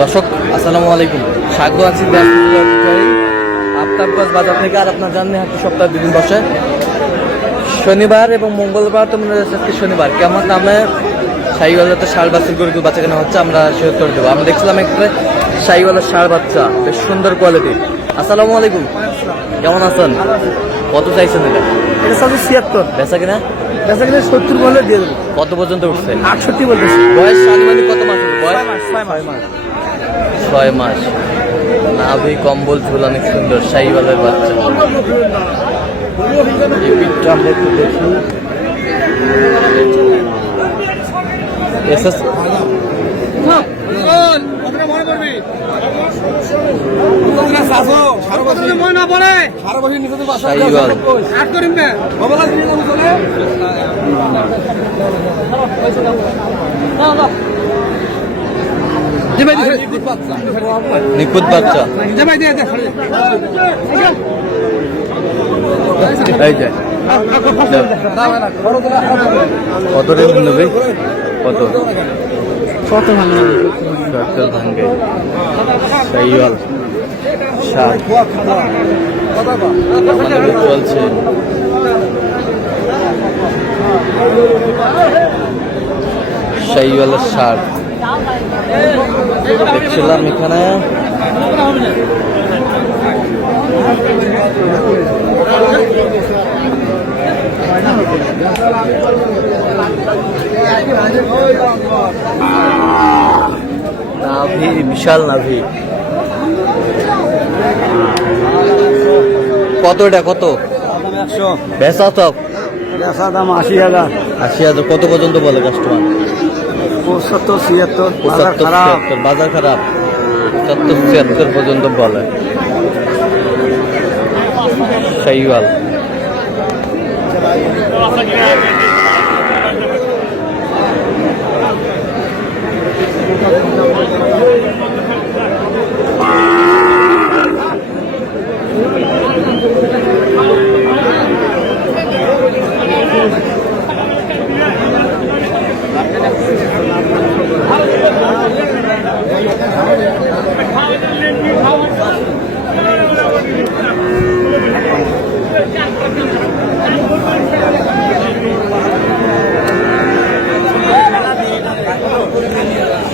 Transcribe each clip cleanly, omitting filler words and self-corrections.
দর্শক আসসালামু আলাইকুম, স্বাগত আছি আফতাবগঞ্জ বাজার থেকে। আর আপনার জানেন হাটটি সপ্তাহে দুদিন বসে, শনিবার এবং মঙ্গলবার। তো মনে হচ্ছে আজকে শনিবার। কেমন দামে শাহিওয়ালাতে ষাঁড় বাচ্চার গরু বাচ্চা কেনা হচ্ছে আমরা সে উত্তর দেবো। আমরা দেখছিলাম একটা শাহিওয়ালার ষাঁড় বাচ্চা, বেশ সুন্দর কোয়ালিটির। আসসালামু আলাইকুম, কেমন আছেন? কত চাইছেন এটা? এটা 76 বেচা কিনা? বেচা কিনা 70 বলে দিয়ে দেবো। কত পর্যন্ত উঠছে? 68 বলতেছি। বয়স আনুমানিক কত মাস? বয়স 6 মাস। 6 মাস। নাভি কম্বল ঝুল অনেক সুন্দর, শাহিওয়ালের বাচ্চা। এই পিঠটা আমরা একটু দেখি। এসএস শাহিওয়াল নিখুঁত বাচ্চা। এই যে কত রেট নেবে? কত ভাঙ্গে শাহিওয়াল শাক চলছে। শাহিওয়ালের শাক দেখছিলাম এখানে। নাভি বিশাল নাভি। কত এটা? কত বেচা? সব দাম 80,000। 80,000। কত পর্যন্ত বলে কাস্টমার? 75, 76। 75, বাজার খারাপ। 75, 76 পর্যন্ত বলে। শাহিওয়াল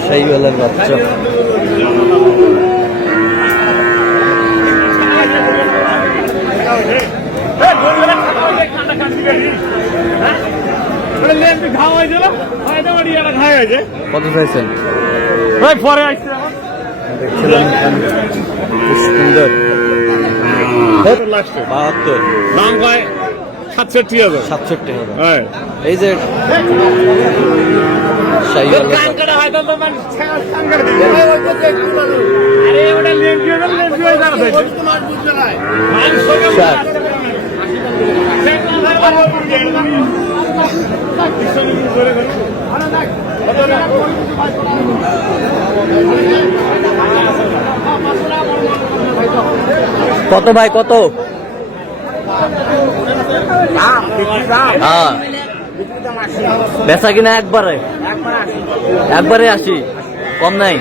শাহিওয়ালের বাচ্চা। কত চাইছেন? দেখছিলাম সুন্দর 72। দাম কয় 67,000। 67,000। এই যে শাহিওয়ালের কত ভাই? কত? হ্যাঁ বেচা কিনা একবারে 80, কম নাই?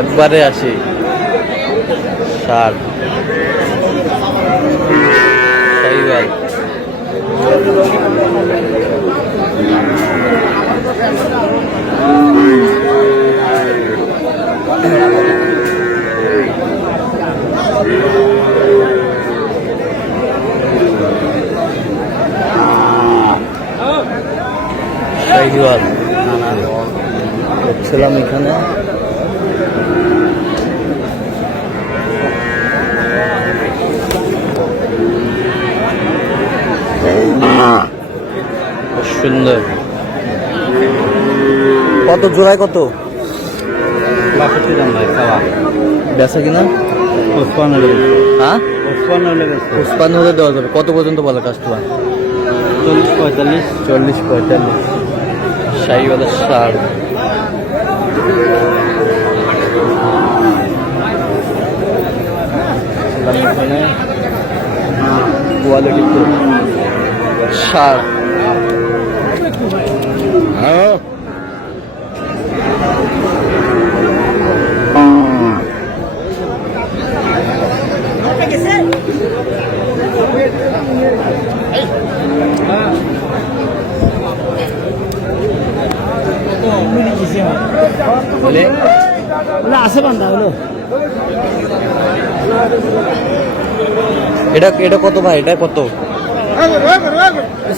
একবারে 80। 60 শাহিওয়াল। শাহিওয়াল দেখছিলাম এখানে। সুন্দর। কত জোড়ায়? কত বেচা কিনা? 55। হ্যাঁ 55 হলে দেওয়া যাবে। কত পর্যন্ত বলে কাস্টমার? 40, 45। 40, 45। শাহিওয়ালের ষাঁড়। এখানে কোয়ালিটি ষাঁড়। বলে আছে বান্ধা হলো এটা এটা কত ভাই, এটা কত?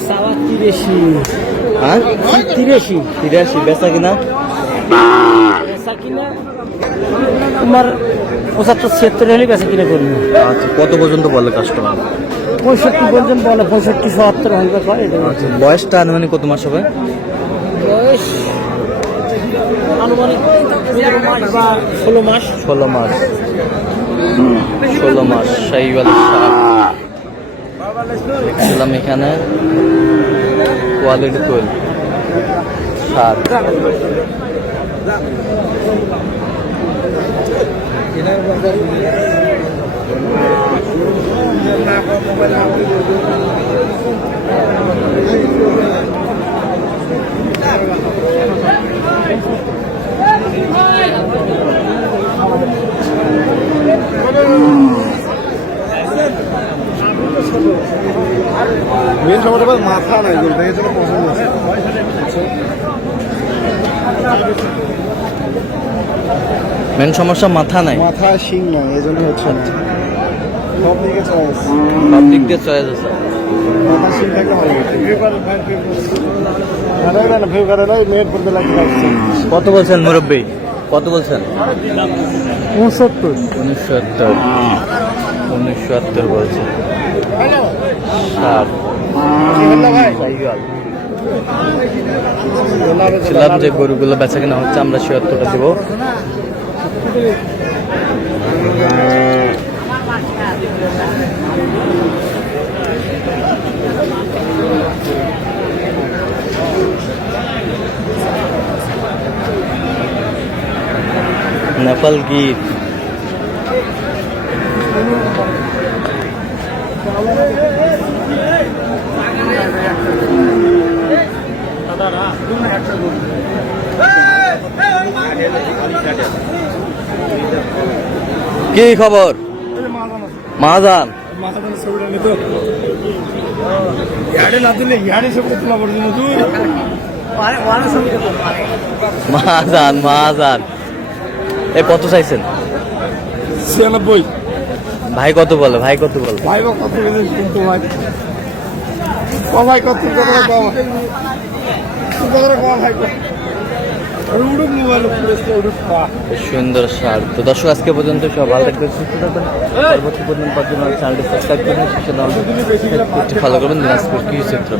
সাওয়া 83 হ্যাঁ 83 83 বেচা কিনা? পেশা কিনা তোমার 75-76 হলে বেশি কিনে করবো। আচ্ছা, কত পর্যন্ত বলে কাস্টমার? 65 পর্যন্ত বলে, 65-70 হলবে করে। আচ্ছা, বয়সটা আনুমানিক কত মাস হবে? বয়স আনুমানিক 15 মাস বা 16 মাস। 16 মাস। 16 মাস শাহিওয়াল ষাট দেখছিলাম এখানে, কোয়ালিটি কোয়েল ষাট। মেন সমস্যা মাথা নাই, বলতে এই জন্য পছন্দ আছে। মেন সমস্যা মাথা নাই, মাথা শিং নাই, এই জন্য হচ্ছে না। সব দিকে চয়েস, সব দিক দিয়ে চয়েস আছে। মাথা শিং থাকলে ভালো হতো। ভালো না ভিউ করে নয়, মেয়ের পড়তে লাগছে। কত বলছেন মুরব্বী, কত বলছেন? 69 1970 বলছে। ষাট ছিলাম যে গরুগুলো বেচা কেনা হচ্ছে, আমরা 76টা দেবো। নেপাল গিট কি খবর? মাহাজান মাহাজান মাহাজান এ কত চাইছেন? 96। ভাই কত বলে, ভাই কত বলে? ভাই কত কিন্তু ভাই ভাই কত কম ভাই বেশ সুন্দর সার। তো দর্শক আজকে পর্যন্ত সব ভালো থাকবেন, সুস্থ থাকবেন। পরবর্তী পর্যন্ত চ্যানেলটি সাবস্ক্রাইব করবেন, চ্যানেলটি ফলো করবেন। দিনাজপুর কৃষি চিত্র।